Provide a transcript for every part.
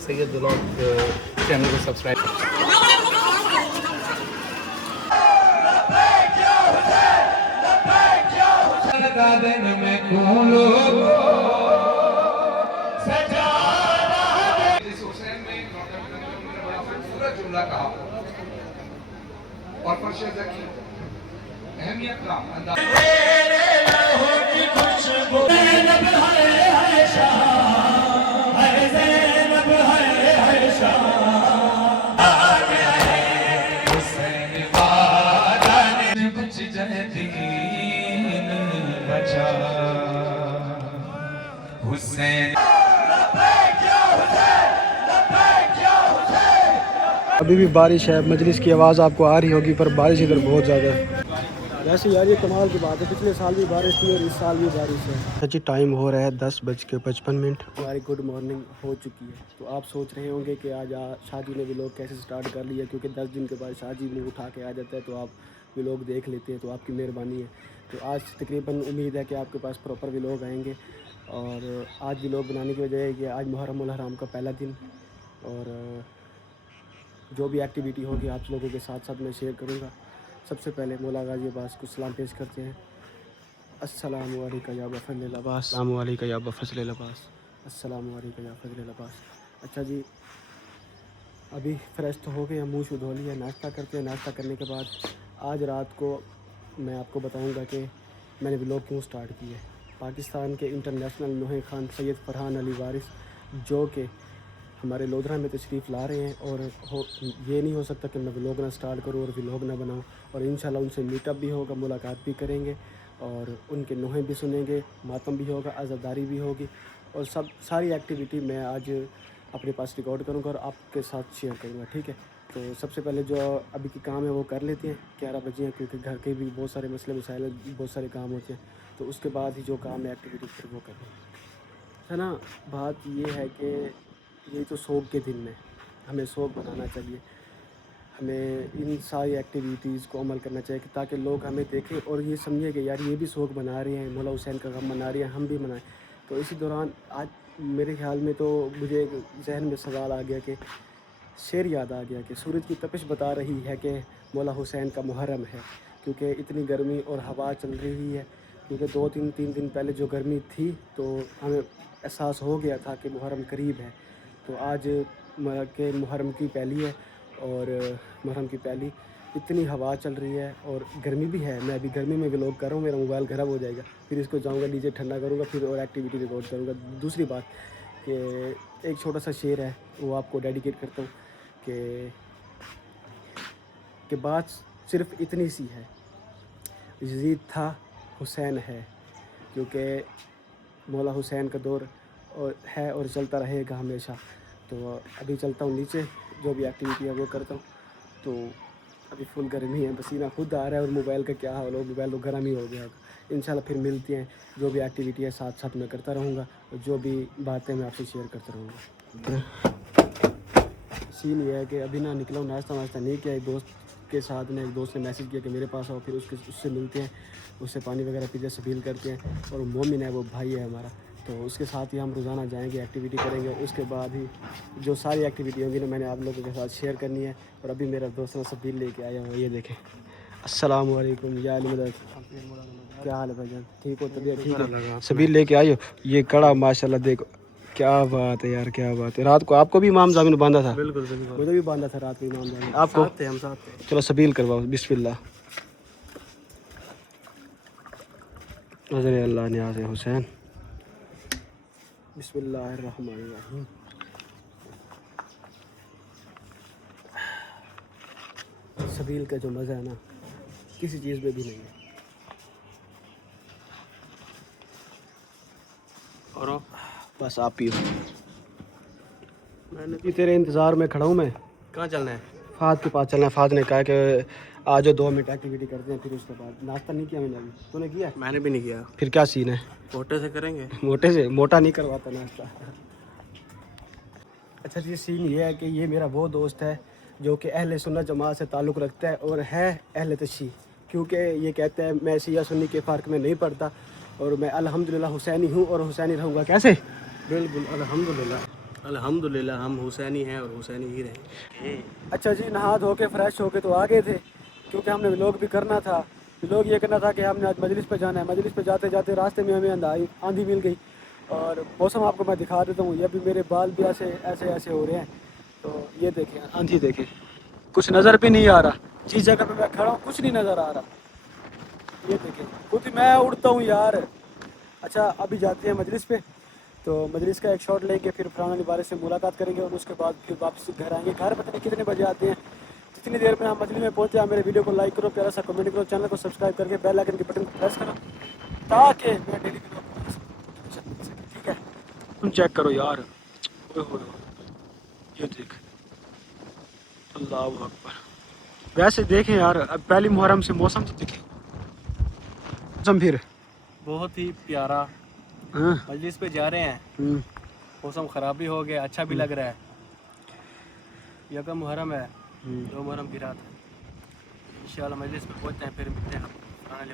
Syed vlog channel को subscribe. Garden में फूलों को सजाना है। इस हुसैन में बड़ा खूबसूरत जुमला कहा और फरशद की अहमियत का अंदाजा। अभी भी बारिश है, मजलिस की आवाज़ आपको आ रही होगी, पर बारिश इधर बहुत ज़्यादा है। वैसे यार ये कमाल की बात है, पिछले साल भी बारिश थी और इस साल भी बारिश है। सच्ची टाइम हो रहा है 10:55। हमारी गुड मॉर्निंग हो चुकी है। तो आप सोच रहे होंगे कि आज शादी ने व्लॉग कैसे स्टार्ट कर लिया, क्योंकि 10 दिन के बाद शादी में उठा के आ जाता है तो आप व्लॉग देख लेते हैं, तो आपकी मेहरबानी है। तो आज तकरीबन उम्मीद है कि आपके पास प्रॉपर व्लॉग आएंगे। और आज व्लॉग बनाने की वजह है कि आज मुहर्रम उल हराम का पहला दिन, और जो भी एक्टिविटी होगी आप लोगों के साथ साथ मैं शेयर करूँगा। सबसे पहले मौला गाजी अब्बास को सलाम पेश करते हैं। अस्सलामु अलैका या बफज़ल अब्बास, अस्सलामु अलैका या बफज़ल अब्बास, अस्सलामु अलैका या फज़ल अब्बास। अच्छा जी, अभी फ्रेश तो हो गए, मुँह शु धो लिया, नाश्ता करते हैं। नाश्ता करने के बाद आज रात को मैं आपको बताऊँगा कि मैंने व्लॉग क्यों स्टार्ट किया है। पाकिस्तान के इंटरनेशनल नूहे खान सैयद फरहान अली वारिस जो कि हमारे लोधरा में तशरीफ़ ला रहे हैं, और ये नहीं हो सकता कि मैं व्लॉग ना स्टार्ट करूं और व्लॉग ना बनाऊं। और इंशाल्लाह उनसे मीटअप भी होगा, मुलाकात भी करेंगे, और उनके नोहे भी सुनेंगे, मातम भी होगा, आज़ादारी भी होगी, और सारी एक्टिविटी मैं आज अपने पास रिकॉर्ड करूँगा और आपके साथ शेयर करूँगा, ठीक है। तो सबसे पहले जो अभी की काम है वो कर लेते हैं। 11 बजे हैं, क्योंकि घर के भी बहुत सारे मसले मसाइल, बहुत सारे काम होते हैं, तो उसके बाद ही जो काम है एक्टिविटी फिर वो करें, है ना। बात ये है कि ये तो शौक़ के दिन में हमें शौक़ बनाना चाहिए, हमें इन सारी एक्टिविटीज़ को अमल करना चाहिए ताकि लोग हमें देखें और ये समझें कि यार ये भी शौक़ बना रहे हैं, मौला हुसैन का गम मना रहे हैं, हम भी मनाएं। तो इसी दौरान आज मेरे ख़्याल में तो मुझे जहन में सवाल आ गया कि शेर याद आ गया कि सूरज की तपिश बता रही है कि मौला हुसैन का मुहर्रम है, क्योंकि इतनी गर्मी और हवा चल रही है। क्योंकि 2-3 दिन पहले जो गर्मी थी तो हमें एहसास हो गया था कि मुहर्रम करीब है। तो आज के मुहर्रम की पहली है, और मुहर्रम की पहली इतनी हवा चल रही है और गर्मी भी है। मैं अभी गर्मी में व्लॉग कर रहा हूँ, मेरा मोबाइल ख़राब हो जाएगा, फिर इसको जाऊँगा नीचे ठंडा करूँगा, फिर और एक्टिविटी रिकॉर्ड करूँगा। दूसरी बात कि एक छोटा सा शेर है, वो आपको डेडिकेट करता हूँ कि बात सिर्फ़ इतनी सी है, यज़ीद था हुसैन है, क्योंकि मौला हुसैन का दौर और है और चलता रहेगा हमेशा। तो अभी चलता हूँ नीचे, जो भी एक्टिविटी है वो करता हूँ। तो अभी फुल गर्मी है, पसीना खुद आ रहा है, और मोबाइल का क्या हाल हो, मोबाइल तो गर्म ही हो गया होगा। इंशाल्लाह फिर मिलते हैं, जो भी एक्टिविटी है साथ साथ मैं करता रहूँगा, और जो भी बातें मैं आपसे शेयर करता रहूँगा। सीन ये है कि अभी ना निकला हूँ, नाश्ता वाश्ता नहीं किया। एक दोस्त के साथ ने, एक दोस्त ने मैसेज किया कि मेरे पास आओ, फिर उससे मिलते हैं, उससे पानी वगैरह पीते सबील करते हैं। और मोमिन है, वो भाई है हमारा, तो उसके साथ ही हम रोज़ाना जाएंगे, एक्टिविटी करेंगे। उसके बाद ही जो सारी एक्टिविटी होगी ना मैंने आप लोगों के साथ शेयर करनी है। और अभी मेरा दोस्त ने सबील लेके आया हुआ, ये देखें। अस्सलाम वालेकुम या अली मदद, क्या हाल है भाईजान, ठीक हो, तबीयत ठीक है? सबील लेके आयो, ये कड़ा माशाल्लाह देखो, क्या बात है यार, क्या बात है। रात को आपको भी इमाम ज़ामिन बांधा था? बिल्कुल बिल्कुल, मुझे भी बांधा था रात को इमाम ज़ामिन। आपको? साथ थे, हम साथ थे। चलो सबील करवाओ, बिस्मिल्लाह। नज़र अल्लाह न्याज़ हुसैन, बिस्मिल्लाहिर्रहमानिर्रहीम। सबील का जो मज़ा है ना किसी चीज़ में भी नहीं है। और बस आप पियो, मैंने भी तेरे इंतज़ार में खड़ा हूँ। मैं कहाँ चलना है? फाद के पास चलना है। फाद ने कहा कि आज 2 मिनट एक्टिविटी करते हैं, फिर उसके बाद नाश्ता नहीं किया मैंने अभी। तूने किया? मैंने भी नहीं किया। फिर क्या सीन है? मोटे से करेंगे। मोटे से? मोटा नहीं करवाता नाश्ता। अच्छा जी, सीन ये है कि ये मेरा वो दोस्त है जो कि अहले सुन्नत जमात से ताल्लुक़ रखता है और है अहले तशी, क्योंकि ये कहता है मैं शिया सुन्नी के फ़र्क में नहीं पड़ता, और मैं अल्हम्दुलिल्लाह हुसैनी हूँ और हुसैनी रहूँगा। कैसे? बिल्कुल अल्हम्दुलिल्लाह। अल्हम्दुलिल्लाह हम हुसैनी हैं और हुसैनी ही रहेंगे। अच्छा जी, नहा धो के फ्रेश होके तो आ गए थे, क्योंकि हमने व्लॉग भी करना था। व्लॉग ये करना था कि हमने आज मजलिस पे जाना है। मजलिस पे जाते जाते रास्ते में हमें आंधी मिल गई, और मौसम आपको मैं दिखा देता हूँ। ये भी मेरे बाल भी ऐसे ऐसे ऐसे हो रहे हैं। तो ये देखें, आंधी देखें, कुछ नज़र भी नहीं आ रहा। जिस जगह पे मैं खड़ा हूँ कुछ नहीं नज़र आ रहा। ये देखें, खुद ही मैं उड़ता हूँ यार। अच्छा, अभी जाते हैं मजलिस पे, तो मजलिस का एक शॉट लेंगे, फिर फरहान बारिश से मुलाकात करेंगे, और उसके बाद फिर वापस घर आएंगे। घर पता नहीं कितने बजे आते हैं। जितनी देर में हम मजलिस में पहुँचे, आप मेरे वीडियो को लाइक करो, प्यारा सा कमेंट करो, चैनल को सब्सक्राइब करके बेल आइकन के बटन को प्रेस करो, ताकि मैं डेली वीडियो को मिल सके। ठीक है, तुम चेक करो यार। ओए होए होए, ये देख, अल्लाह अकबर। वैसे देखें यार, अब पहली मुहर्रम से मौसम तो देखें, मौसम फिर बहुत ही प्यारा। हाँ। मजलिस पे जा रहे हैं, मौसम ख़राब भी हो गया, अच्छा भी लग रहा है। यकम मुहर्रम है, 2 मुहर्रम की रात है। इंशाल्लाह मजलिस पे पहुँचते हैं, फिर मिलते हैं। हम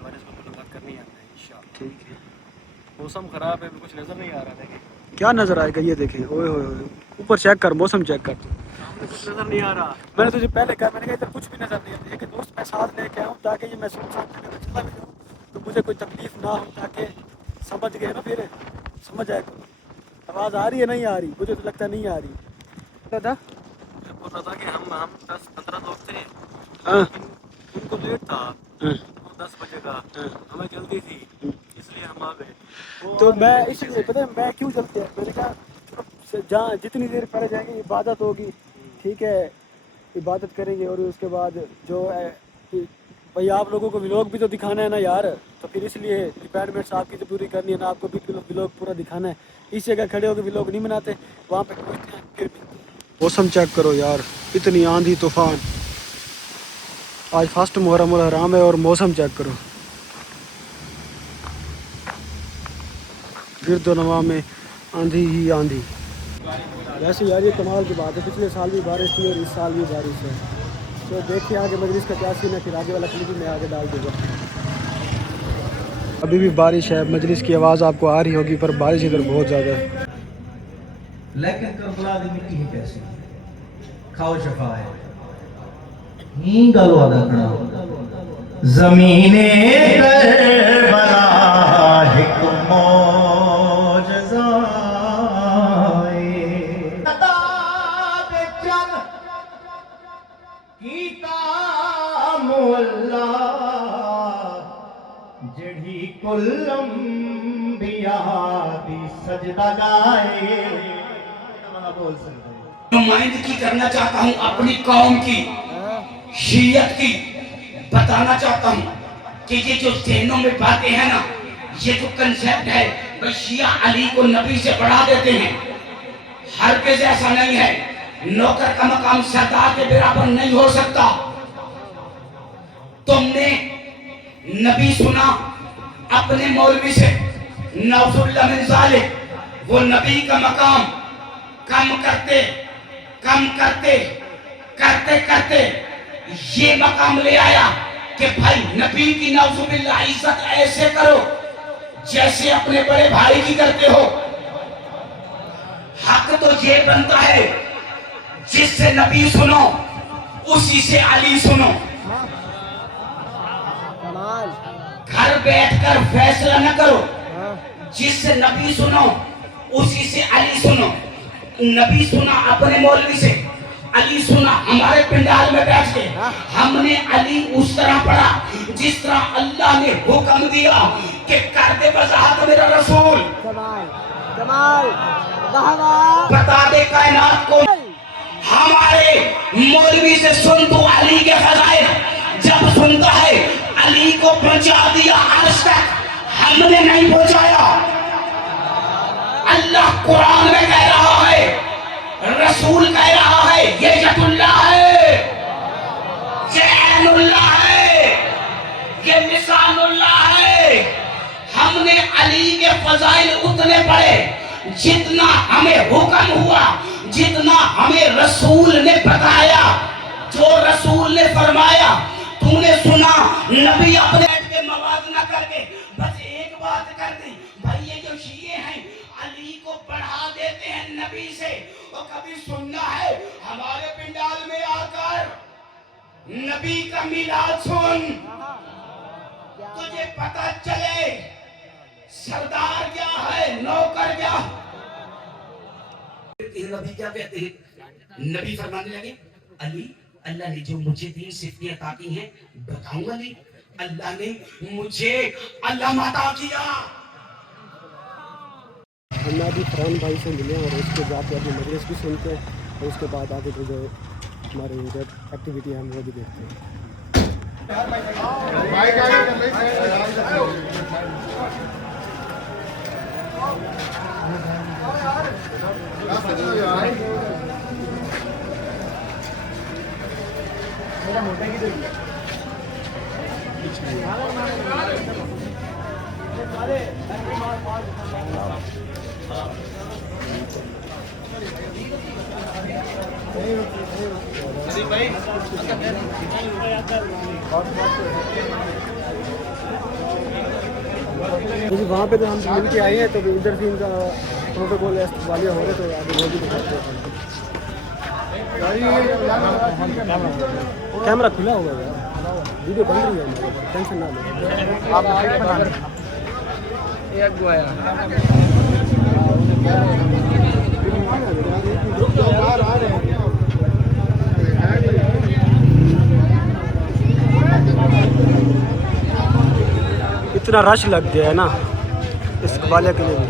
वारिस को मुलाकात करनी है इंशाल्लाह। ठीक है। मौसम ख़राब है, कुछ नज़र नहीं आ रहा। देखिए क्या नज़र आएगा, ये देखें। ओए होए होए, ऊपर चेक कर, मौसम चेक कर तू। सामने कुछ नज़र नहीं आ रहा। मैंने तुझे पहले कहा, मैंने कहा इधर कुछ भी नज़र नहीं आता। एक दोस्त मैं साथ लेके आऊँ, ताकि ये मैं सुनसान जगह पे चला भी जाऊँ तो मुझे कोई तकलीफ ना हो, ताकि समझ गए ना, फिर समझ आए। आवाज़ आ रही है, नहीं आ रही? मुझे तो लगता नहीं आ रही। दादा मैं बोल रहा था कि हम 10-15 लोग थे, हाँ लेकिन उनको लेट था, हाँ। 10 बजे का, हमें जल्दी थी, इसलिए हम आ गए। तो मैं इसलिए, पता है मैं क्यों चलते हैं, मैंने कहा चलो जहाँ जितनी देर पहले जाएंगे इबादत होगी, ठीक है, इबादत करेंगे, और उसके बाद जो है कि भाई आप लोगों को व्लॉग भी तो दिखाना है ना यार। तो फिर इसलिए रिक्वायरमेंट्स आपकी तो पूरी करनी है ना, आपको भी व्लॉग पूरा दिखाना है। इस जगह खड़े होकर व्लॉग नहीं बनाते, वहाँ पे पहुँचते हैं फिर मिलते हैं। मौसम चेक करो यार, इतनी आंधी तूफान। आज फर्स्ट मुहर्रम उल हराम है, और मौसम चेक करो, गिरदोनवा में आंधी ही आंधी। वैसे यार ये कमाल की बात है, पिछले साल भी बारिश थी और इस साल भी बारिश है। तो देखिए आगे मजलिस का क्या सीन है, फिर आगे वाला क्लिप मैं आगे डाल दूँगा। अभी भी बारिश है, मजलिस की आवाज़ आपको आ रही होगी, पर बारिश इधर बहुत ज़्यादा है। लेकिन करबला दी मिट्टी ही कैसी खाओ शफा है ही गल वादा खड़ा जमीने करबला हिक मौजज़ा है अदा दे चन कीता मुअल्ला जड़ी कुल्लम बिया दी सजदा गाए बोल सकते नुमाइंदगी करना चाहता हूँ अपनी कौम की, शीयत की। बताना चाहता हूँ कि ये जो जहनों में बातें हैं ना, ये जो कंसेप्ट है भाई शिया अली को नबी से बढ़ा देते हैं, हरगिज़ ऐसा नहीं है। नौकर का मकाम सरदार के बराबर नहीं हो सकता। तुमने नबी सुना अपने मौलवी से, नौजुबिल्लाह मिन ज़ालिक, वो नबी का मकाम कम करते करते ये मकाम ले आया कि भाई नबी की नौजुबिल्लाह इज्जत ऐसे करो जैसे अपने बड़े भाई की करते हो। हक तो ये बनता है जिससे नबी सुनो उसी से अली सुनो। घर बैठकर फैसला न करो, जिससे नबी सुनो उसी से अली सुनो। नबी सुना अपने मौलवी से, अली सुना हमारे पिंडाल में बैठ के। हमने अली उस तरह पढ़ा जिस तरह अल्लाह ने हुक्म दिया कि कर दे वजाहत मेरा रसूल। बता दे कायनात को हमारे मौलवी से सुन तू अली के फजाइल। जब सुनता है अली को पहुंचा दिया अर्श तक, हमने नहीं पहुंचाया। अल्लाह कुरान में कह रहा है, रसूल कह रहा है, ये यतुल्लाह है, ये ऐनुल्लाह है, ये मिसानुल्लाह है। हमने अली के फजाइल उतने पढ़े जितना हमें हुक्म हुआ, जितना हमें रसूल ने बताया। जो रसूल ने फरमाया तूने सुना। नबी अपने के मवाजना करके बस एक बात कर दी, भाई ये जो शिये हैं अली को बढ़ा देते हैं नबी से, तो कभी सुनना है हमारे पिंडाल में आकर नबी का मिलाद सुन, तुझे पता चले सरदार क्या है, नौकर क्या। नबी क्या कहते हैं? नबी फरमाने लगे, अली, अल्लाह ने जो मुझे 3 सिफतें अता की हैं बताऊंगा नहीं, अल्लाह ने मुझे अल्लाह अता किया। हम अभी फरहान भाई से मिले और उसके बाद अभी मजलिस भी सुनते हैं और उसके बाद आगे जो हमारे इधर एक्टिविटी है हम वो भी देखते हैं। क्योंकि वहाँ पे तो हम मिल के आए हैं तो इधर भी इनका प्रोटोकॉल वाले हो रहे तो आगे वो भी दिखाते हैं। कैमरा खुला होगा यार, वीडियो बन रही है, टेंशन ना लो आप। इतना रश लग गया है ना इस वाले के लिए।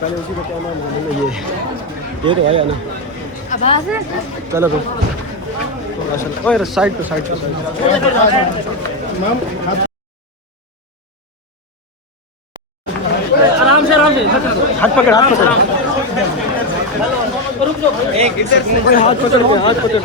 पहले उसी का क्या नाम है, ये तो आया ना। चलो तो साइड पे साइड पे आराम से हाथ पकड़ हाथ पकड़ हाथ पकड़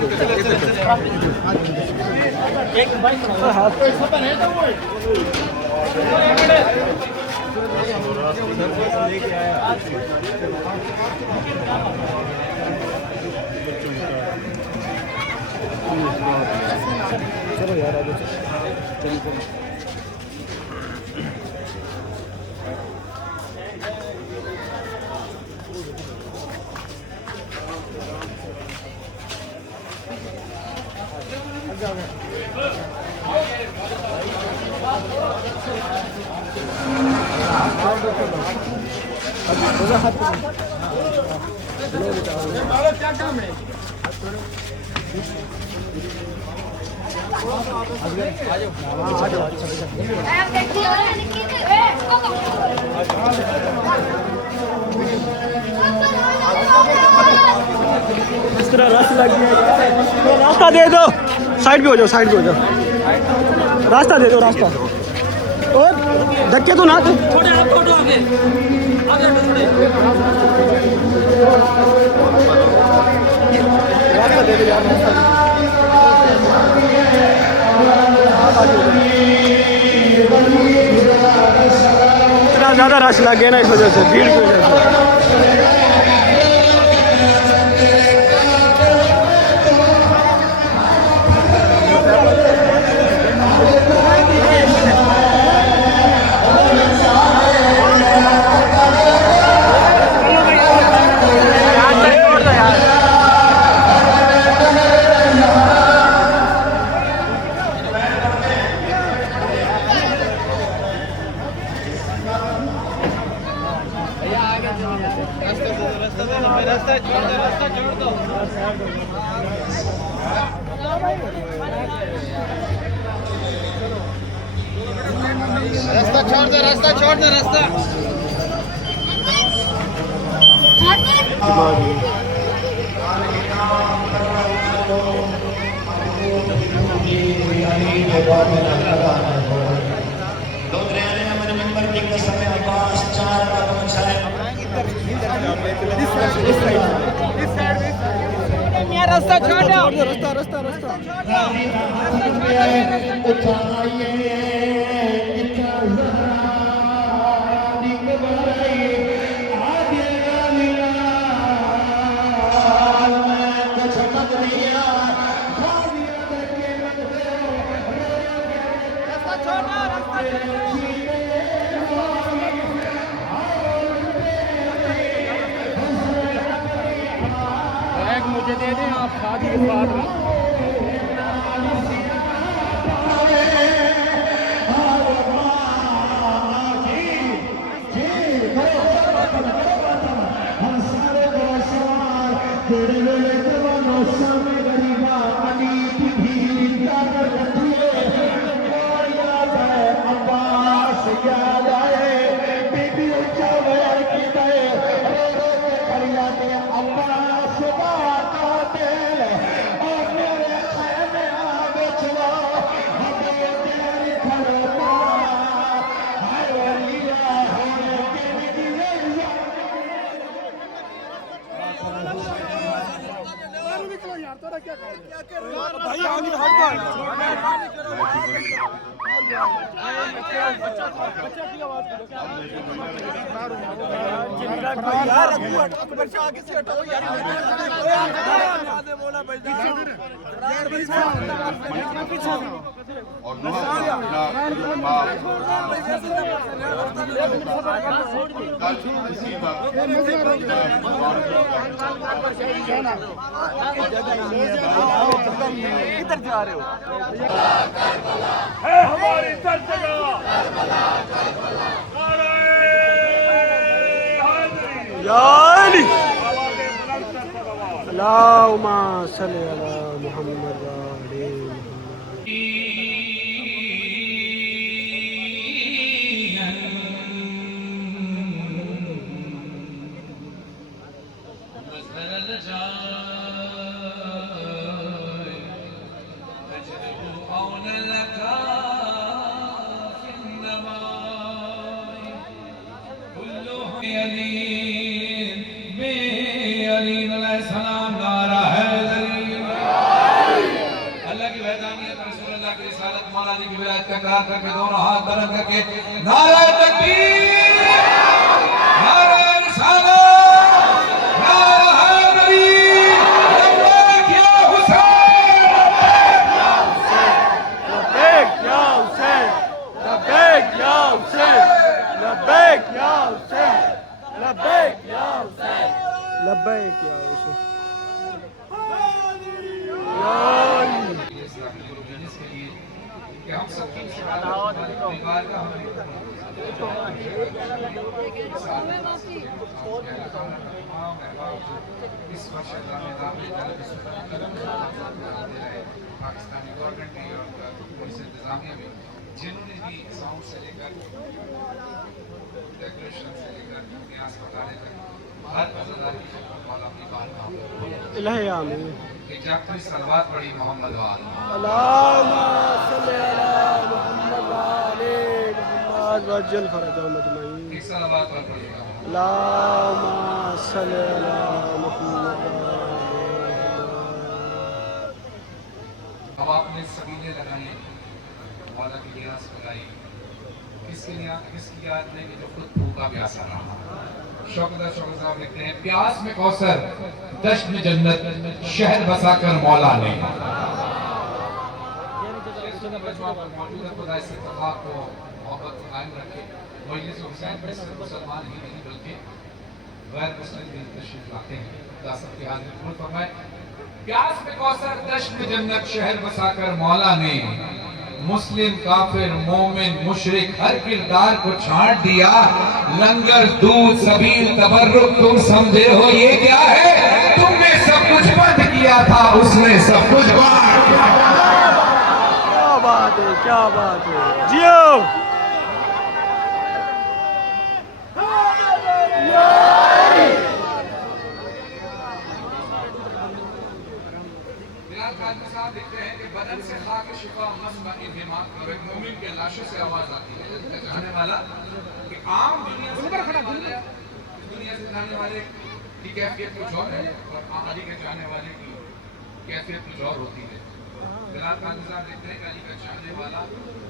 चलो यार आगे चलो। क्या काम है? इस तरह रास्ता लग गया, रास्ता दे दो, साइड पे हो जाओ, साइड पे हो जाओ, रास्ता दे दो, रास्ता। और धक्के तो ना दो, थोड़े आप आगे थोड़े रास्ता दे दो यार। इतना ज़्यादा रश लग गया ना इस वजह से, भीड़ की वजह से। रास्ता छोड़ दे रास्ता। रास्ता रास्ता रास्ता मुझे दे दें आप शादी के बाद किधर जा रहे हो? है हमारी सरजगा अल्लाहुम्मा सल्ली अला मुहम्मद व आले करके दोनों हाथ बुलंद करके नारे तकबीर नारे रिसालत नारे हैदरी लब्बैक या हुसैन लब्बैक या हुसैन लब्बैक या हुसैन लब्बैक या हुसैन लब्बैक या हुसैन लब्बैक या हुसैन हम सब की इस वर्ष पाकिस्तानी गवर्नमेंट ने और पुलिस इंतजामिया में जिन्होंने भी साउंड से लेकर डेकोरेशन से लेकर अस्पताल तक हर मज़ेदार की मौला अपनी बात कि जाकर सलवात पढ़ी मोहम्मद वाले अल्लाहुम्मा सल्ली अला मुहम्मद व आले मुहम्मद वजल फरजा मजमईन एक सलवात पढ़िएगा अल्लाहुम्मा सल्ली अला मुहम्मद व अब आपने सबीले लगाए मौला की लिहाज लगाई किसकी याद में जो खुद भूखा प्यासा रहा शौकत साहब लिखते हैं प्यास में कौसर दश्त में जन्नत शहर बसाकर मौला ने मौजूदा खुदा से इत्तेफाक को मोहब्बत कायम रखे मजलिस हुसैन में सिर्फ मुसलमान ही नहीं बल्कि गैर मुस्लिम भी तशरीफ लाते हैं खुदा सब की हाजिर कबूल फरमाए प्यास में कौसर दश्त में जन्नत शहर बसाकर मौला ने मुस्लिम काफिर मोमिन मुशरिक हर किरदार को छांट दिया लंगर दूध सबील तबर्रुक तुम समझे हो ये क्या है तुमने सब कुछ बंद किया था उसने सब कुछ बांट दिया क्या बात है जियो साहब लिखते हैं कि बदन से खाक शिफा मस्बा इंहिमाक और एक मोमिन के लाशों से आवाज आती है कहने वाला कि आम दुनिया से जाने वाले की कैफियत कुछ और है और आदि के जाने वाले की कैफियत कुछ और होती है। बिलाल काजी साहब लिखते हैं कि अली का चाहने वाला,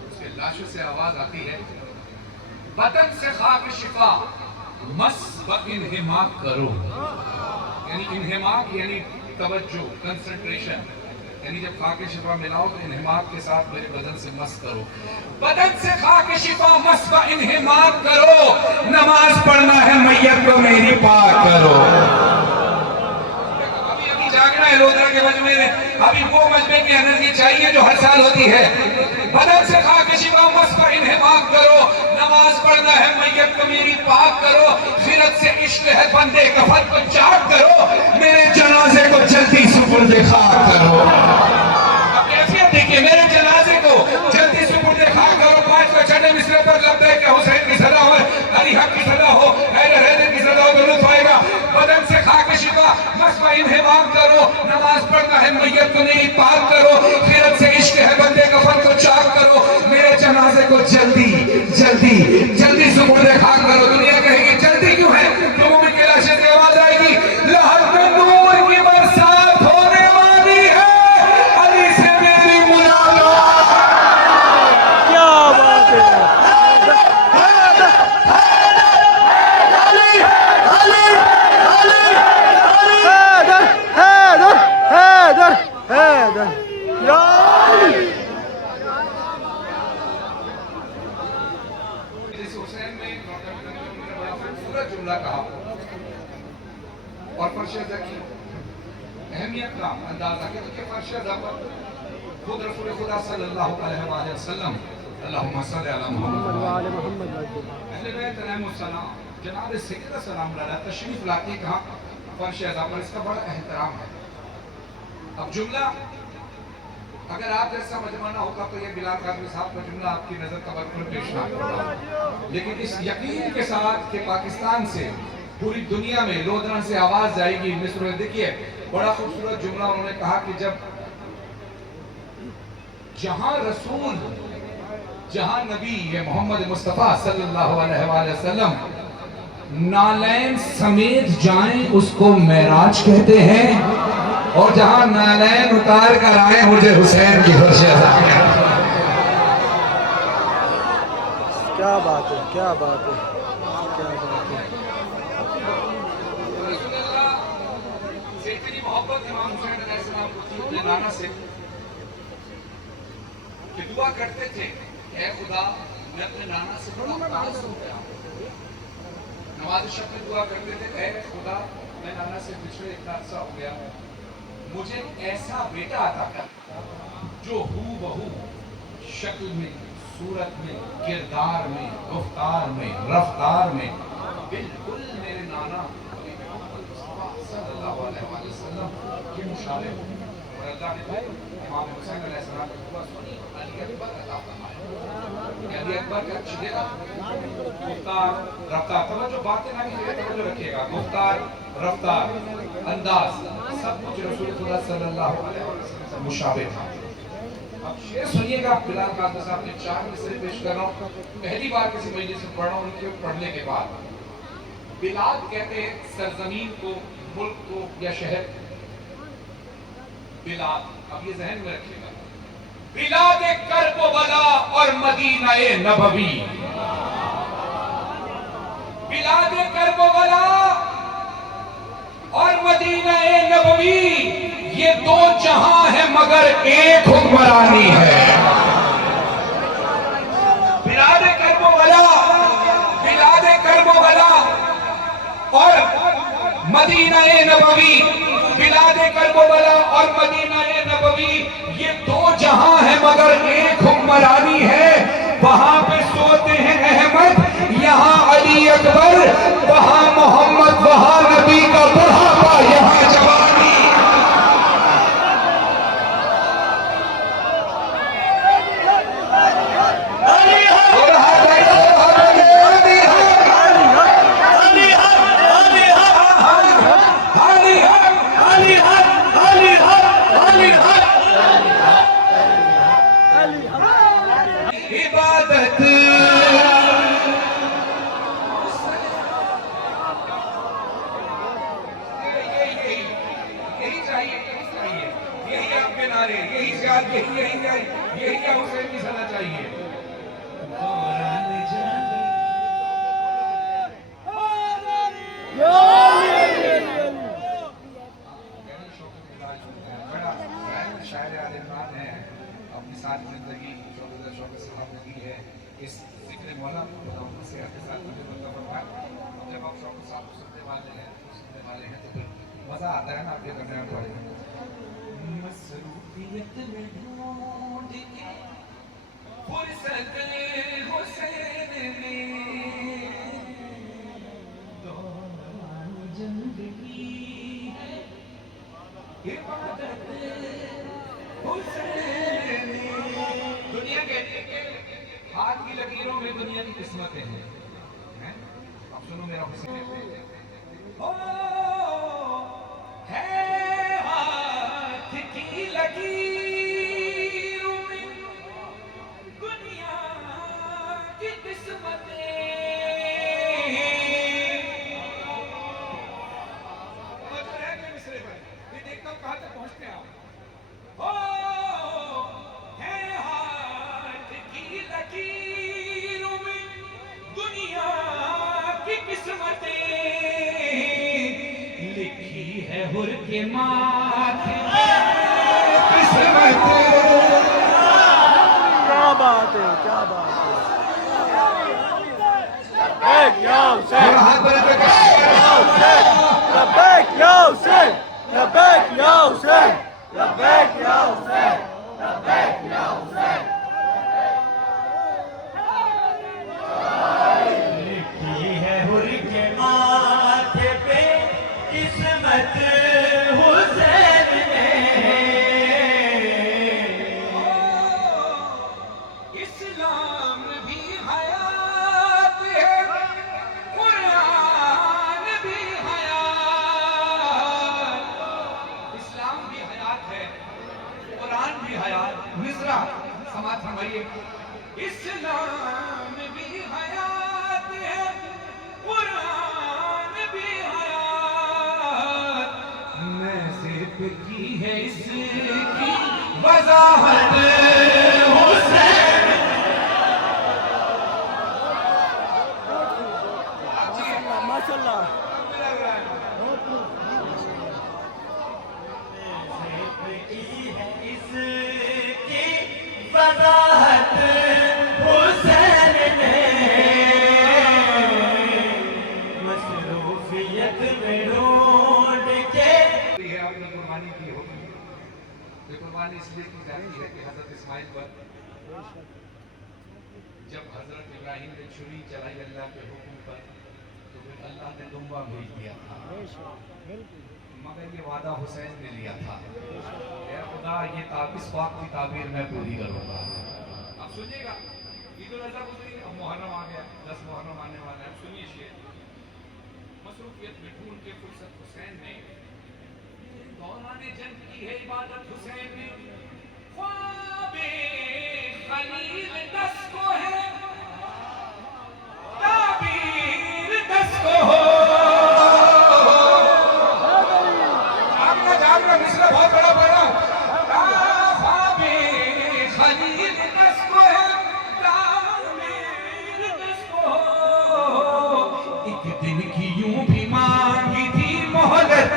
उसके लाशों से आवाज आती है, बदन से खाक शिफा मस व इन्हिमाक करो। यानी इन्हिमाक यानी तवज्जो, कंसंट्रेशन, यानी जब खाके शिफा मिलाओ तो इन्हिमाक के साथ मेरे बदन से मस करो। बदन से खाके शिफा मस व इन्हिमाक करो, नमाज पढ़ना है मैयत को मेरी पाक करो। अभी अभी जागना है रोजा के मजमे में, अभी वो मजमे की एनर्जी चाहिए जो हर साल होती है। बदन से खाके शिफा मस व इन्हिमाक करो, नमाज पढ़ना है मैयत को मेरी पाक करो। खिरत से इश्क है बंदे कफन को चाक करो, मेरे जनाजे को जल्दी सुपुर्द खाक करो। अब कैफियत देखिए, मेरे जनाजे को जल्दी सुपुर्द खाक करो। पांच को छठे मिसरे पर लगता है कि हुसैन की सदा हो, अली हक की सदा हो, हैदर की सदा हो, तो लुत्फ आएगा। बदन से खाके शिफा मस्वा इन्हिमाक करो, नमाज पढ़ना है मैयत को मेरी पाक करो। खिरत से इश्क है बंदे कफन को चाक करो, मेरे जनाजे को जल्दी जल्दी जल्दी सुपुर्द खाक करो। दुनिया कहेगी जल्दी क्यों है, तो वो भी लाशें की आवाज आएगी, लहर में नूर की बरसात होने वाली है, अली से मेरी मुलाकात। क्या बात है। हैदर हैदर हैदर हैदर या जैसे हुसैन में बड़ा खूबसूरत जुमला कहा और फर्शदा की अहमियत का अंदाजा किया। तो फर्शदा पर खुद रसूल खुदा सल्लल्लाहु अलैहि वसल्लम अल्लाहुम्मा सल्ली अला मुहम्मद अहले बैत अलैहिमुस सलाम जनाब सैयद सलाम अलैहि तशरीफ लाते कहा फर्शदा पर, इसका बड़ा एहतराम है। अब जुमला अगर आप जैसा मजमाना होगा तो ये बिलाल काजी साहब का जुमला आपकी नजर कबर पर पेश ना होगा, लेकिन इस यकीन के साथ कि पाकिस्तान से पूरी दुनिया में लोधरन से आवाज जाएगी। मिस्र में देखिए बड़ा खूबसूरत जुमला उन्होंने कहा कि जब जहां रसूल जहां नबी ये मोहम्मद मुस्तफा सल्लल्लाहु अलैहि वसल्लम नालैन समेत जाएं उसको मेराज कहते हैं, और जहां नालैन उतार कर आए मुझे हुसैन की फर्शदा कहते हैं। क्या बात है, क्या बात है, क्या बात है। से इतनी मोहब्बत इमाम हुसैन अलैहिस्सलाम को थी अपने नाना से कि दुआ करते थे, ऐ खुदा मैं अपने नाना से बड़ा नाराज हो गया। नवाज शरीफ में दुआ करते थे, ऐ खुदा मैं नाना से पिछड़े इतना अर्सा हो गया, मुझे ऐसा बेटा अता कर जो हूबहू शक्ल में, सूरत में, किरदार में, गुफ्तार में, रफ्तार में बिल्कुल मेरे नाना सल्लल्लाहु अलैहि वसल्लम के मुशाबे हो। और अल्लाह ने इमाम हुसैन अलैहिस्सलाम की दुआ सुनी, अली अकबर अता फरमाया। अली अकबर का चेहरा, गुफ्तार, रफ्तार, तवज्जो बातें ना कीजिएगा, तवज्जो रखिएगा, गुफ्तार, रफ्तार, अंदाज सब कुछ रसूल खुदा सल्लल्लाहु अलैहि वसल्लम से मुशाबे था। अब शेर सुनिएगा, बिलाल काजी साहब ने 4 मिसरे पेश कर रहा हूं, पहली बार किसी मजलिस में पढ़ रहा हूं, उनके पढ़ने के बाद। बिलाद कहते हैं सरजमीन को, मुल्क को या शहर। बिलाद, अब ये जहन में रखिएगा, बिलाद कर्बला और मदीना नबवी। बिलाद कर्बला और मदीना नबवी ये दो जहां है मगर एक हुक्मरानी है। बिलाद कर्बला और मदीना नबवी, बिलाद कर्बला और मदीना नबवी ये दो जहां है मगर एक हुक्मरानी है। वहां पे सोते हैं अहमद, यहाँ अली अकबर, वहां मोहम्मद, वहां नबी का बुढ़ापा, यहाँ जवानी। यही क्या हुसैन की सदा चाहिए। शायर आलिमान है, अपनी सारी जिंदगी शौक साहब ने की है इस जिक्र मौला खुदावंद से आपके साथ मुझे मतलब होता है। अब जब आप शौक साहब को सुनने वाले हैं तो फिर मजा आता है ना आपके करने में पड़े। मसरूफियत में ढूंढ के फुर्सत हुसैन में दौरान जिंदगी है इबादत हुसैन। दुनिया के हाथ की लकीरों में दुनिया की किस्मतें हैं। अब सुनो मेरा हुसैन। ओ है हाथ की लकीरों में दुनिया की किस्मतें। ये देखता हूँ कहाँ तक पहुँचते हैं आप। है हाथ की लकीरों में दुनिया की किस्मतें लिखी है हुर के माथे किस्मत। क्या बात है, क्या बात है। या हुसैन, लब्बैक या हुसैन, लब्बैक या हुसैन, लब्बैक या हुसैन, लब्बैक या हुसैन। लिखी है हुर के माथे पे किस्मत हुसैन ने। इस्लाम भी हयात है, कुरान भी हयात। इस्लाम भी हयात है, कुरान भी हयात। मिसरा समाज फरमाइए। इस्लाम भी हयात है, कुरान भी हयात। मैं सिर्फ की है इसकी वजाहत हुसैन। माशाल्लाह। इसकी वजाहत हुसैन ने मसरूफियत में ढूंढ के। आपने कुर्बानी की होगी, ये कुर्बानी इसलिए की जाती है कि हजरत इस्माइल पर जब हजरत इब्राहिम ने छुरी चलाई अल्लाह के हुक्म पर तो फिर अल्लाह ने दुम्बा भेज दिया था, मगर ये वादा हुसैन ने लिया था। ए खुदा ये इस बात की ताबीर मैं पूरी करूंगा। अब सुनिएगा, ईद उल अज़हा गुजरी, अब मुहर्रम आ गया, 10 मुहर्रम आने वाला है। सुनिए शेर। मसरूफियत में ढूंढ के फुर्सत हुसैन ने दौरान जंग की है इबादत हुसैन ने। ख्वाबे खलील 10 को है, ताबीर 10 को हो। आपका मिसरा बहुत बड़ा पड़ा। ख्वाबे खलील 10 को है, ताबीर 10 को हो। एक दिन की यूं भी मांगी थी मोहलत,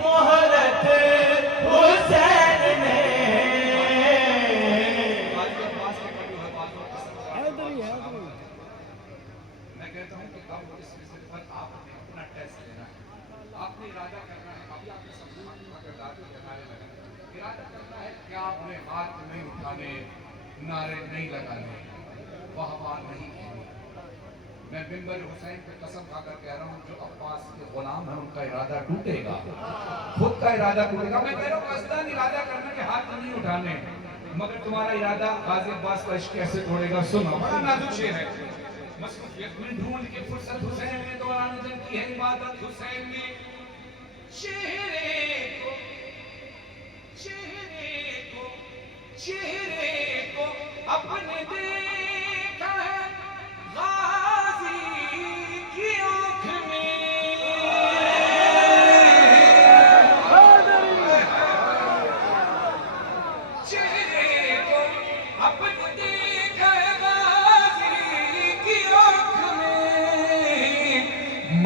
मोहलत हुसैन ने। मैं कहता हूं कि अब इस विषय पर आपने अपना टेस्ट लेना है, आपने इरादा करना है। अभी आपने इरादा करना है कि आपने हाथ नहीं उठाने, नारे नहीं लगाने, वाह नहीं कहनी। मैं मिंबर हुसैन पे कसम खाकर कह रहा हूँ, जो अब्बास के गुलाम हैं उनका इरादा टूटेगा, खुद का इरादा टूटेगा। मैं कह रहा हूँ कसदन इरादा करना कि हाथ नहीं उठाने, मगर तुम्हारा इरादा गाजी अब्बास का इश्क कैसे तोड़ेगा। सुनो, बड़ा नाजुक शेर है। मसरूफियत में ढूंढ के फुर्सत हुसैन ने दौरान जंग की है इबादत हुसैन ने। चेहरे को चेहरे को चेहरे को अपने दे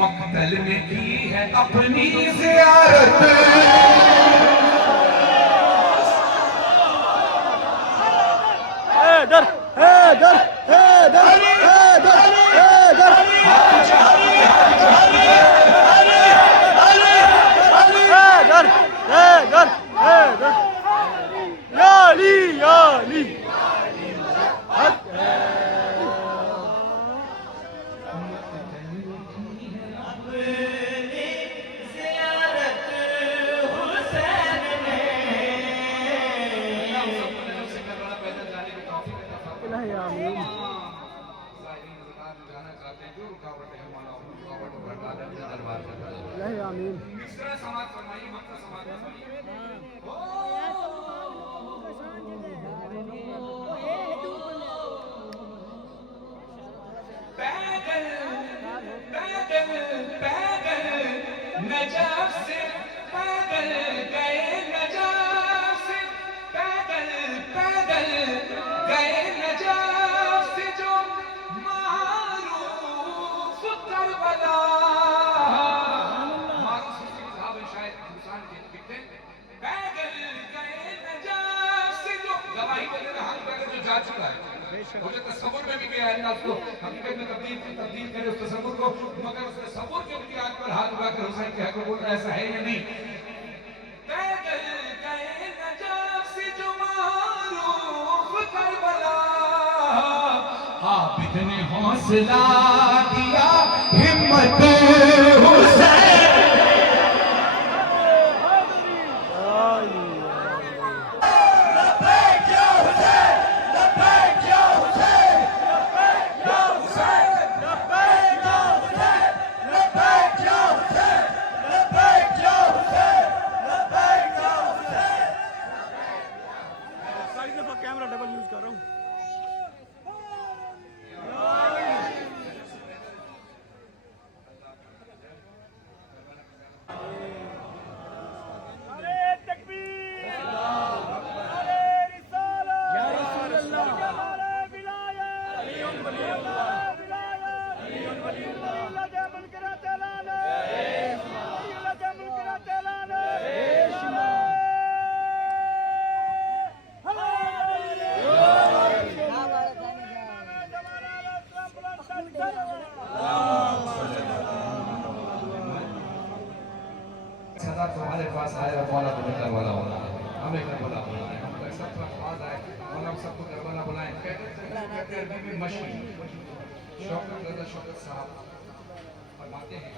मक्तल में की है अपनी ज़ियारत। हैदर हैदर हैदर हैदर हैदर हैदर हैदर हैदर या अली या अली। आमीन। पैदल पैदल पैदल नजफ से पैदल गए, नजफ से पैदल पैदल गए, नजफ से जो मारूफ करबला। शायद हिंदुस्तान के दिखते पैदल गए, नजफ से जो गवाही वगैरह हम वगैरह जो जा चुका है, मुझे तस्वुर में भी गया है ना, उसको हकीकत में तब्दील करे उस तस्वुर को, मगर उस तस्वुर के बुनियाद पर हाथ उठाकर हुसैन के हक में बोलना ऐसा है या नहीं। पैदल गए नजफ से जो मारूफ करबला, आबिद ने हौसला दिया हिम्मत हुसैन। कैमरा डबल यूज कर रहा हूँ। तुम्हारे पास आया मौला तुम्हें करबला होना है, हमें करबला होना है, हम सब पर ख्वाज आए और हम सबको करबला बुलाएं। कहते हैं बीबी मशहूर शौकत रज़ा शौकत साहब फरमाते हैं,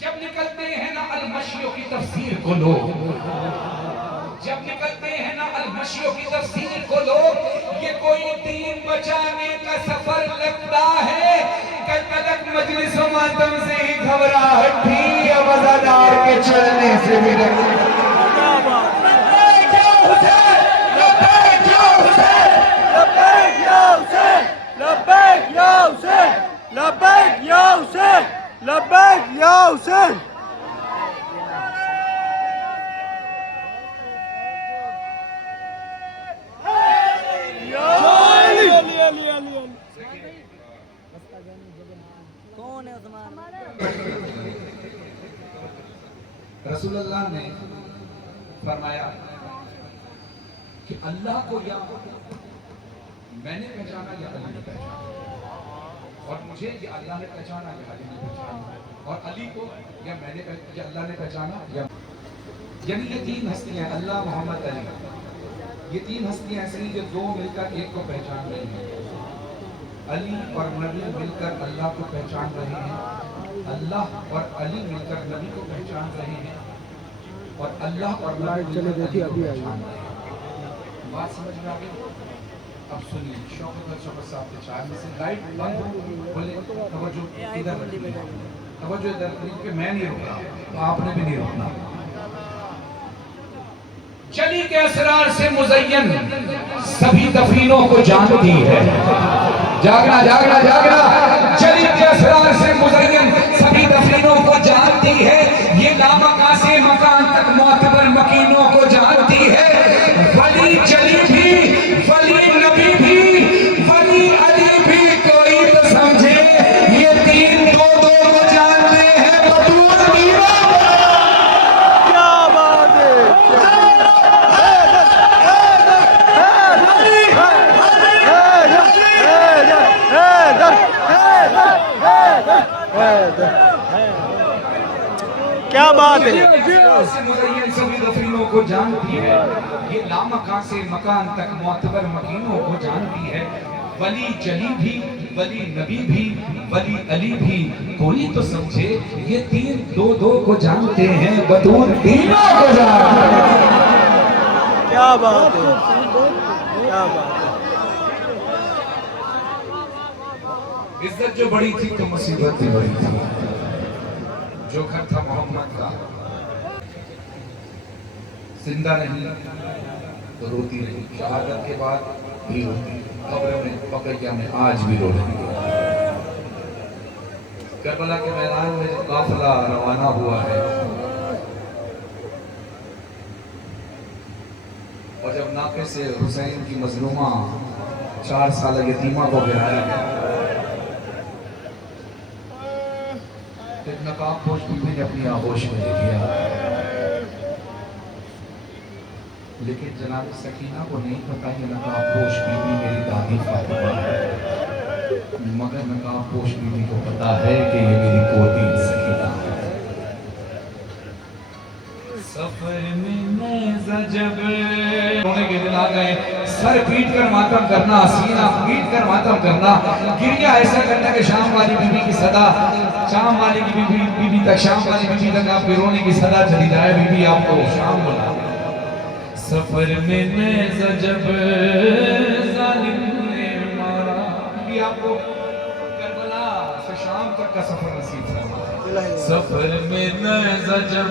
जब निकलते हैं ना अल-मशियों की तफसीर को लोग, जब निकलते हैं ना अल-मशियों की तफसीर को लोग, ये कोई दीन बचाने का सफर लगता है। कल तक मजलिस मातम से ही घबराहट थी, अब अज़ादार के चलने से भी लगती। लब्बैक या हुसैन, लब्बैक या हुसैन, लब्बैक या हुसैन, लब्बैक या हुसैन, लब्बैक या हुसैन, लब्बैक या हुसैन। रसूलुल्लाह ने फरमाया कि अल्लाह को या मैंने पहचाना या अली ने पहचाना, और मुझे ये अल्लाह ने पहचाना या अली ने पहचाना, और अली को या मैंने या अल्लाह ने पहचाना या, यानी ये तीन हस्तियां अल्लाह मोहम्मद अली, ये तीन हस्तियां ऐसी जो दो मिलकर एक को पहचान रही हैं। अली और नबी मिलकर अल्लाह को पहचान रहे हैं, अल्लाह और अली मिलकर नबी को पहचान रहे हैं, और अल्लाह और लाइट चले देखिए अभी आई। बात समझ में आ गई? अब सुनिए, शौकत साहब के चार में से लाइट बंद हो, बोले तवज्जो इधर रखिए, तवज्जो इधर रखिए, कि मैं नहीं रुक रहा तो आपने भी नहीं रुकना। चली के असरार से मुज़य्यन सभी दफीनों को जानती है, जागना जागना जागना, चली के असरार से मुज़य्यन सभी दफीनों को जानती है, ये लामका से मकान तक मोतबर मकीनों को जानती है। वली चली भी, वली नबी भी, वली अली भी, कोई तो समझे ये क्या बात है। से मुज़य्यन सभी दफीनों को जानती है, ये लामकां से मकान तक मोतबर मकीनों को जानती है। वली जली भी, वली नबी भी, वली अली भी, कोई तो समझे ये तीन दो दो को जानते हैं, बतूल तीनों को जानते हैं। क्या बात है, क्या बात है। इज्जत जो बड़ी थी तो मुसीबत भी बड़ी थी। जो घर था मोहम्मद का, जिंदा नहीं तो रोती नहीं, शहादत के बाद भी रोती, कब्र में बकरिया में आज भी रो रही है। करबला के मैदान में जब काफिला रवाना हुआ है और जब नाके से हुसैन की मजलूमा 4 साल यतीमा को गिराया गया, नकाब पोश बीबी ने अपनी आगोश में ले लिया, लेकिन जनाब सकीना को नहीं पता कि नकाब पोश बीबी मेरी दादी फातिमा है, मगर नकाब पोश बीबी को पता है कि ये मेरी पोती सकीना है। सफर में नेज़ा जब रोने के दिन आ गए, सर पीट कर मातम करना, सीना पीट कर मातम करना, गिरिया ऐसा करना कि शाम वाली बीबी की सदा, शाम वाली की बीबी तक, शाम वाली बीबी तक आपके रोने की सदा चली जाए, बीबी आपको शाम बुला। सफर में नेज़ा जब जालिम ने मारा, बीबी आपको करबला से शाम तक का सफर नसीब था। सफर में नेज़ा जब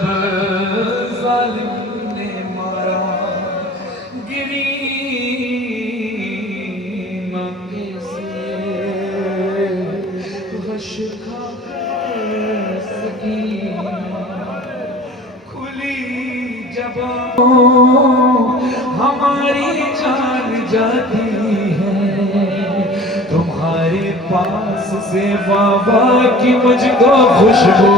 जालिम ने मारा, गिरी मंगे से गश खाकर सकीना, खुली जबां हमारी जान जाती है, तुम्हारे पास से बाबा की मुझको खुशबू।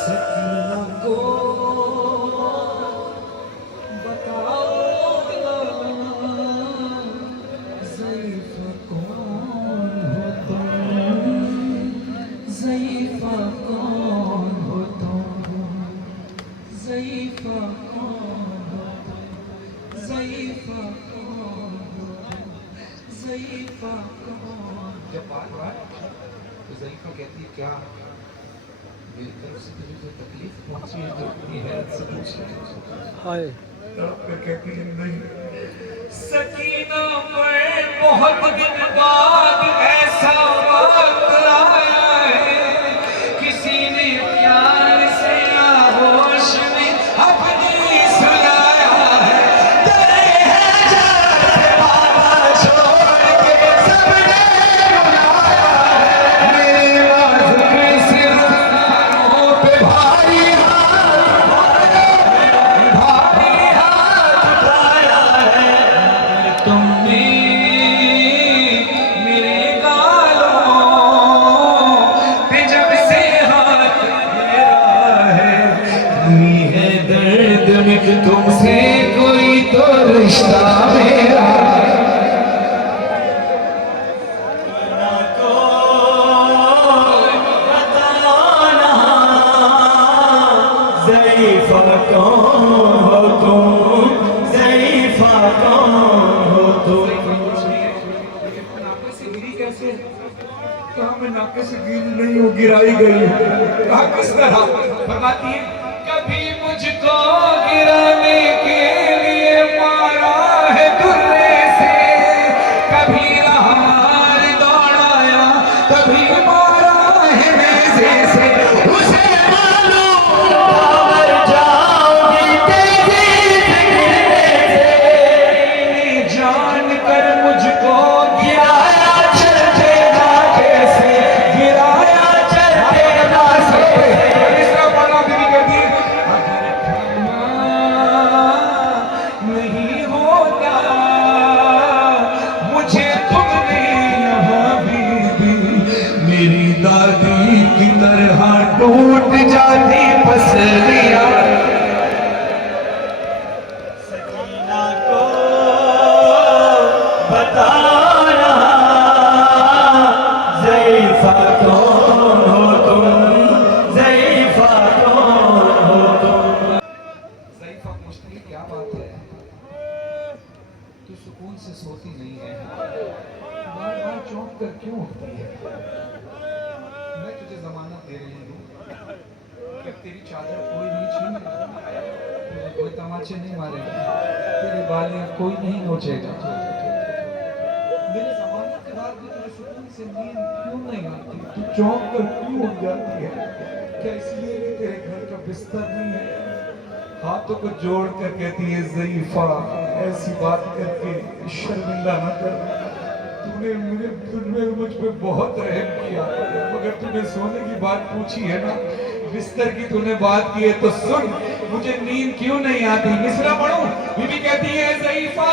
सकीना को बताओ ज़ईफ़ा कौन हो तुम, ज़ईफ़ा कौन हो तुम, ज़ईफ़ा कौन हो तुम, ज़ईफ़ा कौन हो तुम, ज़ईफ़ा कौन। जब बात तो ज़ईफ़ा कहती क्या मेरी तरफ से तुझे जो तकलीफ पहुंची है तो अपनी हैरत से पूछ, हाय कहती है नहीं। सकीना पर बहुत दिन बाद ऐसा वक्त आया है, किसी ने प्यार से आगोश में अपनी सुलाया है, तेरे है जाते बाबा छोड़ के सबने रुलाया है, मेरे वाज़ से रुखसारों पे भारी तुमने मेरे गालों पे जब से हाथ फेरा है, कमी है दर्द में तुमसे कोई तो रिश्ता मेरा। ज़ईफ़ा कौन हो तुम, ज़ईफ़ा कौन हो तुम। नाके से गिरी कैसे? कहा मैं नाके से गिरी नहीं हूँ, गिराई गई हूँ। कहा किस तरह? फरमाती है कभी मुझको गिराने के लिए मारा है दुर्रे से, कभी हार दौड़ाया, कभी मारा है नेज़े से, उसे मालूम मर जाओगी तेजी से गिरने से, जान कर मुझको गिराया चलते नाके से, गिराया चलते नाके से। इसका माना भी कहती है, अगर क्षमा नहीं होता मुझे तुमने यहाँ बीबी, मेरी दादी की तरह टूट जाती पसलियाँ। सकीना को जमानत दे रही हूँ कि तेरी चादर कोई नहीं छीनेगा, तुझे कोई तमाचे नहीं मारेगा, तेरे बालें कोई नहीं नोचेगा। मेरी जमानत के बाद भी तुझे सुकून से नींद क्यों नहीं आती? तू चौंक कर क्यों उठ जाती है? क्या इसलिए कि तेरे घर का बिस्तर नहीं है? हाथों को जोड़ कर कहती है ज़ईफ़ा, ऐसी बात करके शर्मिंदा न कर। तुमने मुझ पे बहुत रहम किया, मगर तूने सोने की बात पूछी है ना, बिस्तर की तूने बात की है तो सुन, मुझे नींद क्यों नहीं आती? मिसरा पढ़ूं? बीबी कहती है ज़ईफ़ा,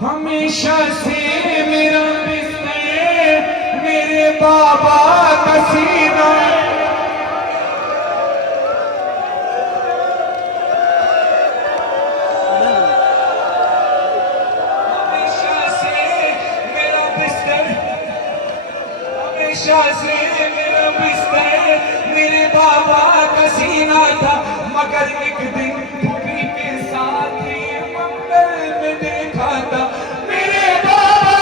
हमेशा से मेरा बिस्तर मेरे बाबा का सीना, मेरा बिस्तर मेरे बाबा का सीना था, मगर एक दिन पुत्री के साथ ही मंगल में देखा था मेरे बाबा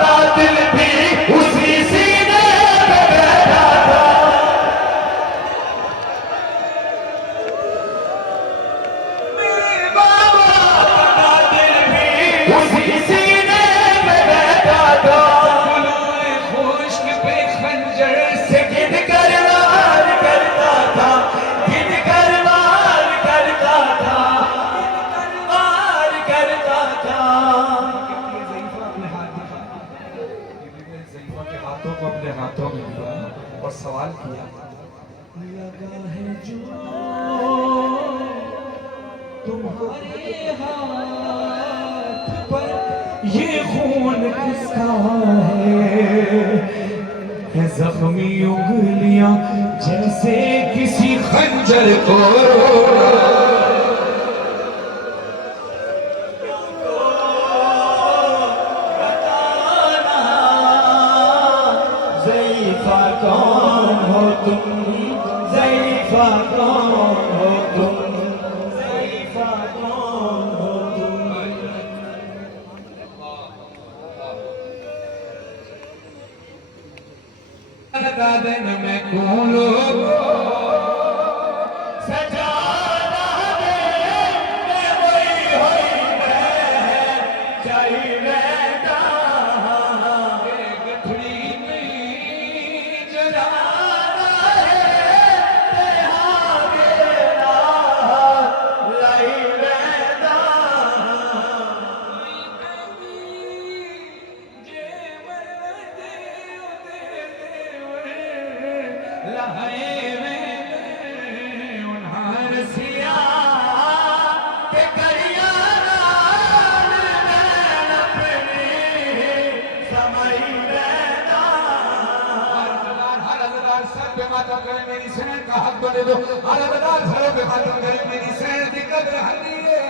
का दिल भी उसी सीने में बैठा था। मेरे बाबा का दिल भी उसी सीने में बैठा था। अपने हाथों में लिया और सवाल किया, लगा है जो तुम्हारे हाथ पर ये खून किसका है जख्मी उंगलियां जैसे किसी खंजर को ज़ईफ़ा कौन हो तुम, ज़ईफ़ा कौन हो तुम, ज़ईफ़ा कौन हो तुम। दादन में कौन लोग सजाना दे वही होई मैं चाहिए करे मेरी सैन का हक बने दो, अलबदार सरों पे मातम करे मेरी सैन की कब्र हल्दी है,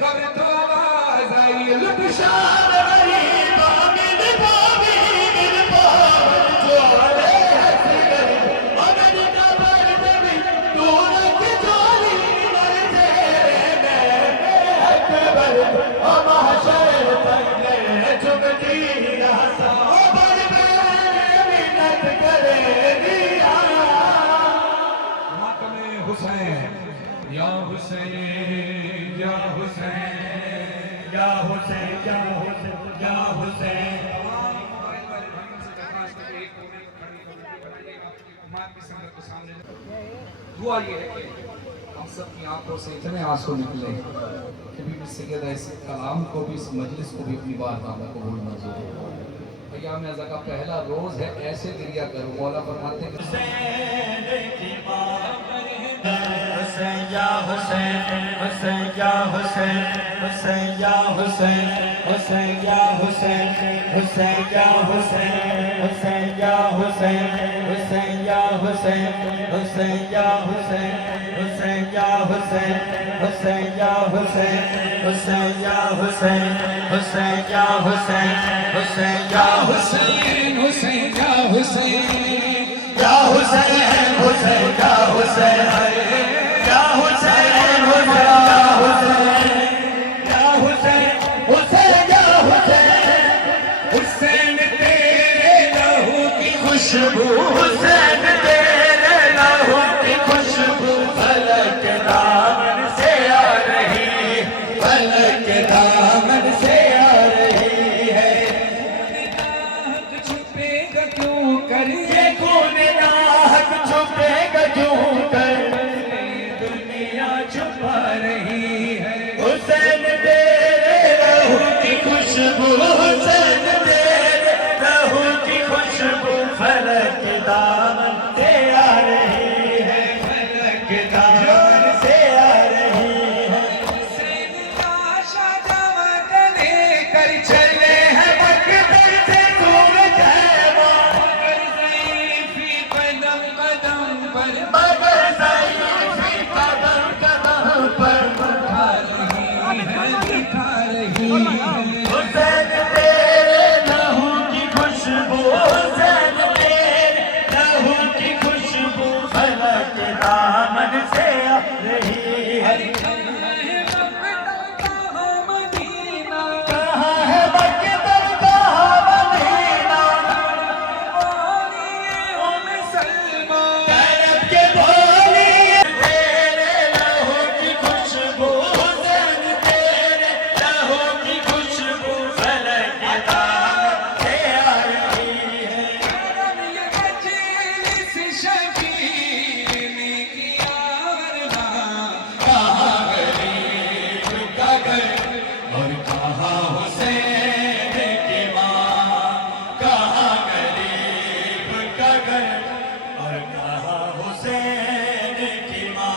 कब्र तो आवाज आई लुट शान गरीब आमिद पावी मिल पावन जो आले हंसी गरी मगन का बर देवी दूरक जोली मर तेरे में अकबर ओ महशर तक गए चुमती रासा ओ बर में मिन्नत करे हुसैन या हुसैन या हुसैन या हुसैन या हुसैन या हुसैन। दुआ ये है कि हम सब की आंखों से इतने आंसू निकले कि बीबी सैयदा इस कलाम को भी, इस मजलिस को भी अपनी बारगाह में कबूल मंजूर हो। अय्याम अज़ा का पहला रोज है, ऐसे गिरिया करो। मौला फरमाते हैं हुसैन या हुसैन, हुसैन या हुसैन, हुसैन या हुसैन, हुसैन या हुसैन, हुसैन या हुसैन, हुसैन या हुसैन, हुसैन या हुसैन, हुसैन या हुसैन, हुसैन या हुसैन, हुसैन या हुसैन, हुसैन या हुसैन, हुसैन या हुसैन, हुसैन या हुसैन, हुसैन या हुसैन, या हुसैन, हुसैन या हुसैन, या हुसैन, हुसैन या हुसैन, हुसैन तेरे लहू की खुशबू हुसैन दामन से आ रही है, फलक दामन से आ रही है। आशा दामन लेकर चले हैं मकबर से दूर जैवान, मगर ज़ईफ़ी कदम कदम पर, मगर ज़ईफ़ी कदम कदम पर दिखा रही है, दिखा रही है। हुसैन तेरे लहू की खुशबू, हुसैन तेरे लहू की खुशबू फलक दामन से आ रही है। कहाँ है मकदम कहाँ मदीना, तड़प के बोलिए तेरे लहू की खुशबू, हुसैन तेरे लहू की खुशबू फलक दामन से आ रही है। मजलिस शकील ने किया वरना, कहाँ गरीब का घर और कहाँ हुसैन की माँ, कहाँ गरीब का घर और कहाँ हुसैन की माँ।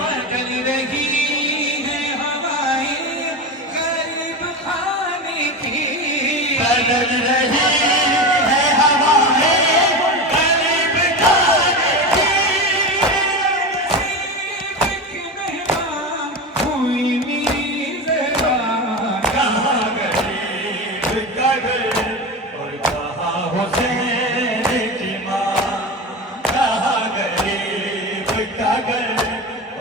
बदल रही है हवाएं गरीब खाने की, बदल रही है हवाएं गरीब खाने की। मेहमान हुई मेरी ज़रा, कहाँ गरीब का घर और कहाँ हुसैन की माँ, कहाँ गरीब का घर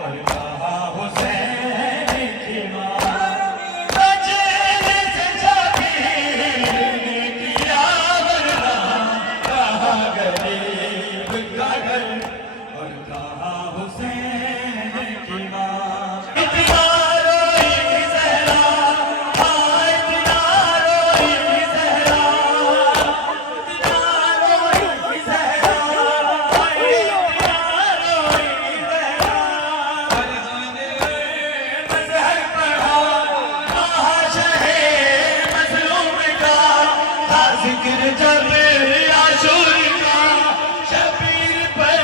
और कहाँ हुसैन की माँ। मजलिस शकील ने किया वरना, कहाँ गरीब का घर और कहाँ हुसैन की माँ। इतना रोई ज़हरा, हाँ इतना रोई ज़हरा, इतना रोई ज़हरा, इतना रोई ज़हरा। मज़हर पढ़ा कहाँ शहे मज़लूम का, था ज़िक्र जब आशूर का, शबीर पर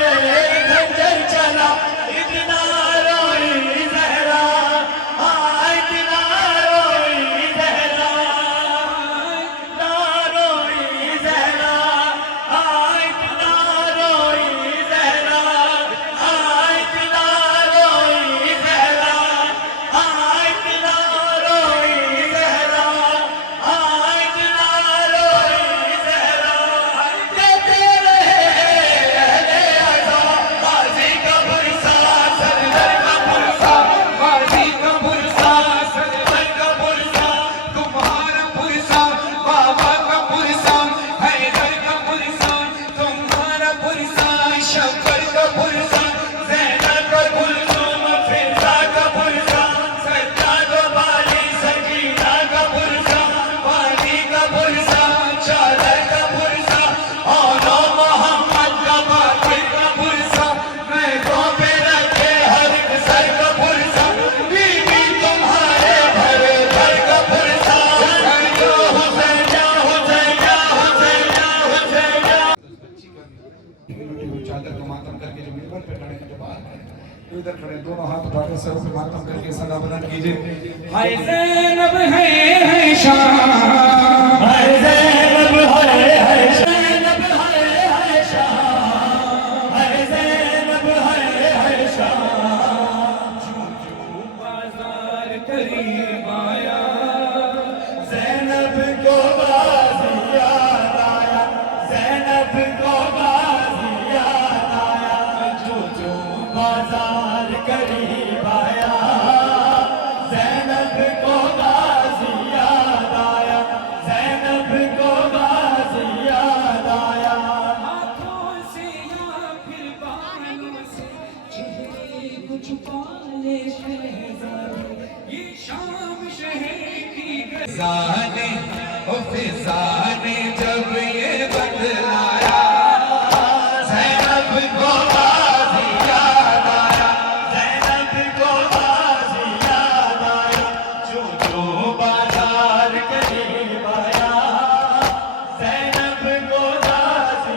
खंजर चला, इतना रोई ज़हरा, हाँ इतना रोई ज़हरा, इतना रोई ज़हरा, हाँ इतना रोई ज़हरा, हाँ इतना रोई ज़हरा, हाँ इतना रोई ज़हरा, हाँ इतना रोई ज़हरा। कहते रहे अहले अज़ा, गाज़ी का पुरसा सरवर का पुरसा, गाज़ी का पुरसा सरवर का पुरसा, तुम्हारा पुरसा बाबा का पुरसा, हैदर का पुरसा तुम्हारा पुरसा, शक्कर का पुरसा ज़ैनब का कुलसुम फिज़ा का पुरसा, सज्जाद वाली सकीना का पुरसा, वाली का पुरसा चादर का पुरसा, और मोहम्मद का बातिल का पुरसा, मैदों पे रखे हर एक सर का पुरसा, बीवी तुम्हारे भरे घर का पुरसा। हुसैन जा हुसैन जा हुसैन जा हुसैन जा हुसैन जा। चादर को मातम करके जो मिंबर पे खड़े हैं, जो बाहर खड़े हैं, तो इधर खड़े दोनों हाथ उठा के सर पे मातम करके सदा बदन कीजिए। हाय ज़ैनब है शाम, हाय ज़ैनब है ज़ैनब है शाम, हाय ज़ैनब है शाम। बाजार करीब आया, ज़ैनब को गाज़ी याद आया, ज़ैनब को गाज़ी याद आया। जो बाजार करीब आया, ज़ैनब को गाज़ी याद आया, ज़ैनब को गाज़ी याद आया। हाथों से या फिर बालों से चेहरे को छुपा ले शहज़ादे, ये शाम शहर की ग़ज़ाने ओ फ़िज़ाने जब ये बदलाया, ज़ैनब को गाज़ी याद आया, ज़ैनब को गाज़ी याद आया। जो बाजार करीब आया, ज़ैनब को गाज़ी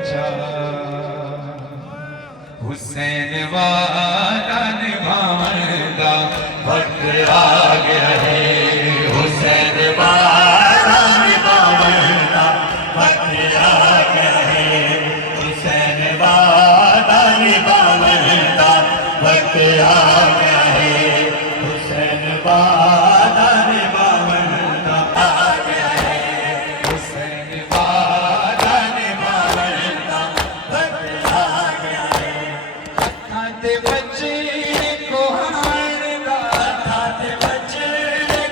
बचा हुसैन वादा निभावंदा वक्त आ गया है हुसैन वादा निभावंदा वक्त आ गया है हुसैन वादा निभावंदा वक्त आ गया है हुसैन वादा निभावंदा आ गया है हुसैन वादा निभावंदा वक्त आ गया है ते बच्चे को हारदा ते बच्चे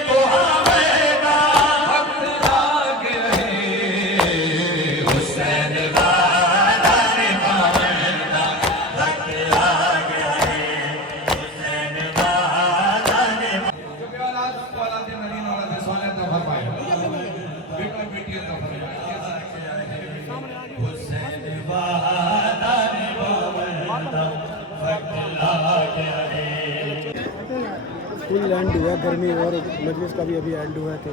को हारदा वक्त आ गया है हुसैन वादा निभावंदा वक्त आ गया है हुसैन वादा निभावंदा जो भी औलाद नबी औलाद सोने तो फरमाए बेटा बेटी तो फरमाए हुसैन वादा निभावंदा फुल एंड हुआ गर्मी और मजलिस का भी अभी एंड हुआ है तो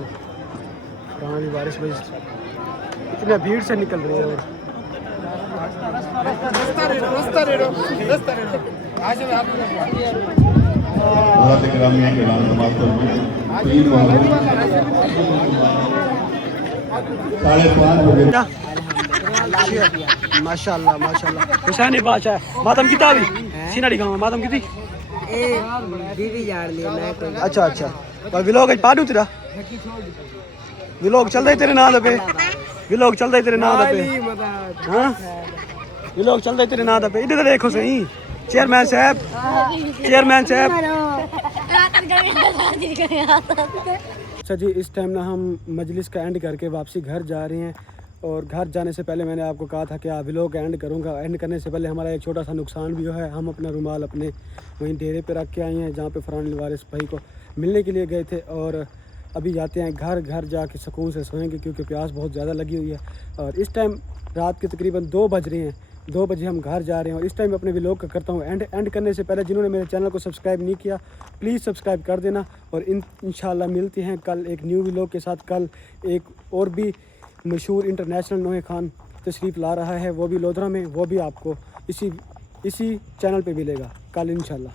कहाँ भी बारिश में इतना भीड़ से निकल रही है और माशाल्लाह माशाल्लाह हुसैन बादशाह मातम किता भी सीना दिखाओ मातम किती अच्छा अच्छा पर विलोग पाडू तेरा विलोग चल रहे तेरे नाम पे विलोग चल रहे तेरे नाम पे हाँ विलोग चल रहे तेरे नाम पे इधर देखो सही चेयरमैन साहब अच्छा जी इस टाइम ना हम मजलिस का एंड करके वापसी घर जा रहे हैं और घर जाने से पहले मैंने आपको कहा था कि आप व्लॉग एंड करूँगा एंड करने से पहले हमारा एक छोटा सा नुकसान भी हुआ है हम अपना रुमाल अपने वहीं डेरे पे रख के आए हैं जहाँ पे फरहान वारिस भाई को मिलने के लिए गए थे और अभी जाते हैं घर जाके सुकून से सोएंगे क्योंकि प्यास बहुत ज़्यादा लगी हुई है और इस टाइम रात के तकरीबन 2 बज रहे हैं 2 बजे हम घर जा रहे हैं और इस टाइम अपने व्लॉग का करता हूँ एंड करने से पहले जिन्होंने मेरे चैनल को सब्सक्राइब नहीं किया प्लीज़ सब्सक्राइब कर देना और इंशाल्लाह मिलते हैं कल एक न्यू व्लॉग के साथ कल एक और भी मशहूर इंटरनेशनल नोहे खान तशरीफ़ ला रहा है वो भी लोधरा में वो भी आपको इसी चैनल पे मिलेगा कल इंशाल्लाह।